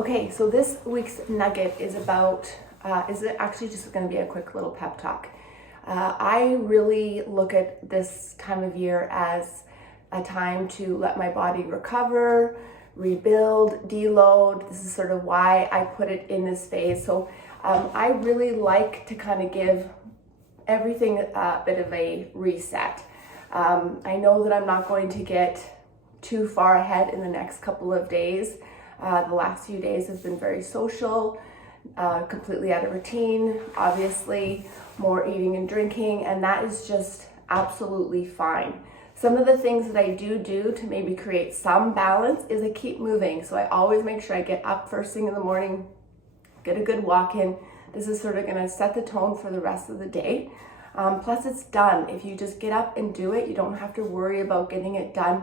Okay, so this week's nugget is about, is it actually just going to be a quick little pep talk. I really look at this time of year as a time to let my body recover, rebuild, deload. This is sort of why I put it in this phase. So I really like to kind of give everything a bit of a reset. I know that I'm not going to get too far ahead in the next couple of days. The last few days have been very social, completely out of routine, obviously more eating and drinking, and that is just absolutely fine. Some of the things that I do to maybe create some balance is I keep moving. So I always make sure I get up first thing in the morning, get a good walk in. This is sort of gonna set the tone for the rest of the day. Plus it's done. If you just get up and do it, you don't have to worry about getting it done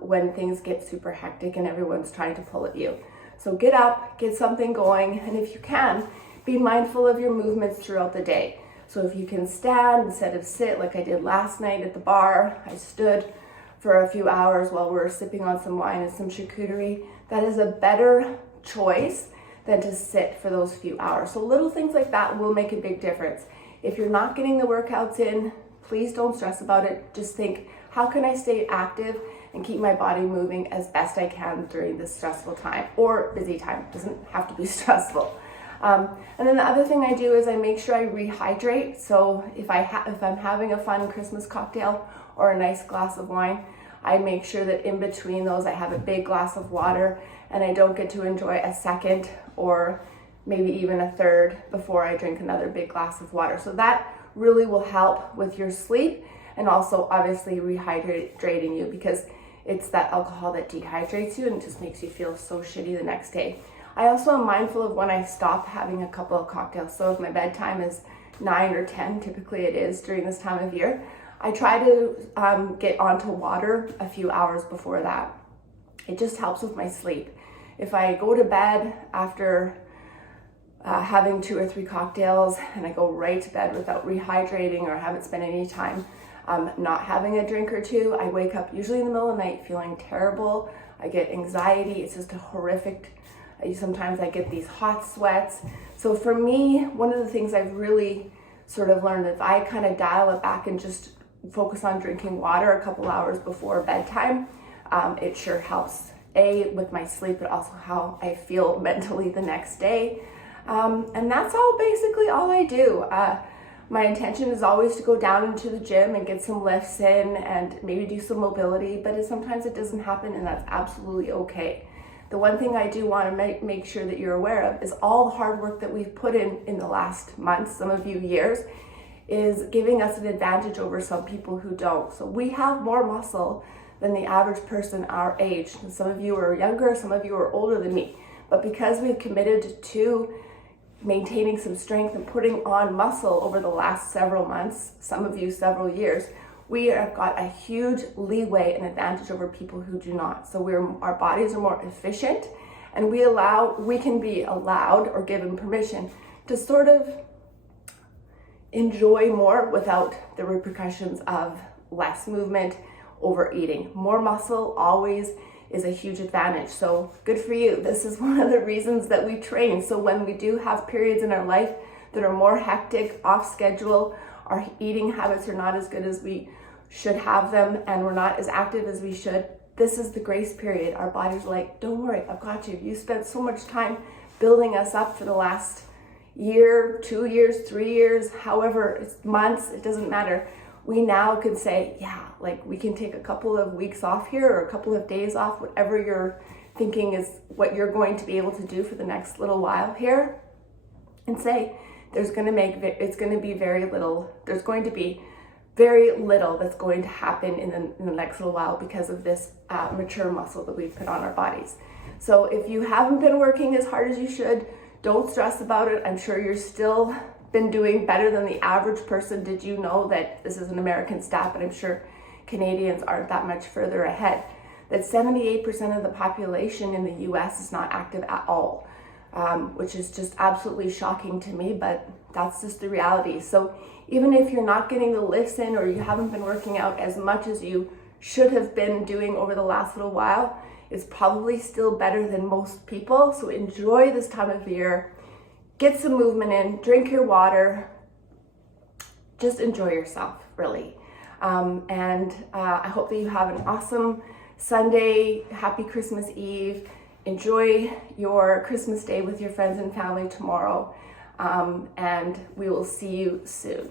when things get super hectic and everyone's trying to pull at you. So get up, get something going, and if you can, be mindful of your movements throughout the day. So if you can stand instead of sit like I did last night at the bar, I stood for a few hours while we were sipping on some wine and some charcuterie. That is a better choice than to sit for those few hours. So little things like that will make a big difference. If you're not getting the workouts in, please don't stress about it. Just think, how can I stay active and keep my body moving as best I can during this stressful time or busy time? It doesn't have to be stressful. And then the other thing I do is I make sure I rehydrate. So if I'm having a fun Christmas cocktail or a nice glass of wine, I make sure that in between those I have a big glass of water and I don't get to enjoy a second or maybe even a third before I drink another big glass of water. So that really will help with your sleep and also obviously rehydrating you, because it's that alcohol that dehydrates you and just makes you feel so shitty the next day. I also am mindful of when I stop having a couple of cocktails. So if my bedtime is 9 or 10, typically it is during this time of year, I try to get onto water a few hours before that. It just helps with my sleep. If I go to bed after having 2 or 3 cocktails and I go right to bed without rehydrating or haven't spent any time not having a drink or two, I wake up usually in the middle of the night feeling terrible. I get anxiety. It's just a horrific. Sometimes I get these hot sweats. So for me, one of the things I've really sort of learned, if I kind of dial it back and just focus on drinking water a couple hours before bedtime, it sure helps, A, with my sleep, but also how I feel mentally the next day. And that's basically all I do. My intention is always to go down into the gym and get some lifts in and maybe do some mobility, but sometimes it doesn't happen, and that's absolutely okay. The one thing I do want to make sure that you're aware of is all the hard work that we've put in the last months, some of you years, is giving us an advantage over some people who don't. So we have more muscle than the average person our age. And some of you are younger, some of you are older than me. But because we've committed to maintaining some strength and putting on muscle over the last several months, some of you several years, we have got a huge leeway and advantage over people who do not. So our bodies are more efficient, and we can be allowed or given permission to sort of enjoy more without the repercussions of less movement, overeating. More muscle always is a huge advantage. So good for you. This is one of the reasons that we train. So when we do have periods in our life that are more hectic, off schedule, our eating habits are not as good as we should have them, and we're not as active as we should, this is the grace period. Our body's like, don't worry, I've got you. You spent so much time building us up for the last year, 2 years, 3 years, however, it's months, it doesn't matter. We now can say, yeah, like we can take a couple of weeks off here or a couple of days off, whatever you're thinking is what you're going to be able to do for the next little while here, and say, there's going to be very little that's going to happen in the next little while because of this mature muscle that we've put on our bodies. So if you haven't been working as hard as you should, don't stress about it. I'm sure you're still been doing better than the average person. Did you know that this is an American stat, but I'm sure Canadians aren't that much further ahead, that 78% of the population in the US is not active at all, which is just absolutely shocking to me, but that's just the reality. So even if you're not getting the lifts in or you haven't been working out as much as you should have been doing over the last little while, is probably still better than most people. So enjoy this time of year, get some movement in, drink your water, just enjoy yourself, really. I hope that you have an awesome Sunday. Happy Christmas Eve. Enjoy your Christmas Day with your friends and family tomorrow. And we will see you soon.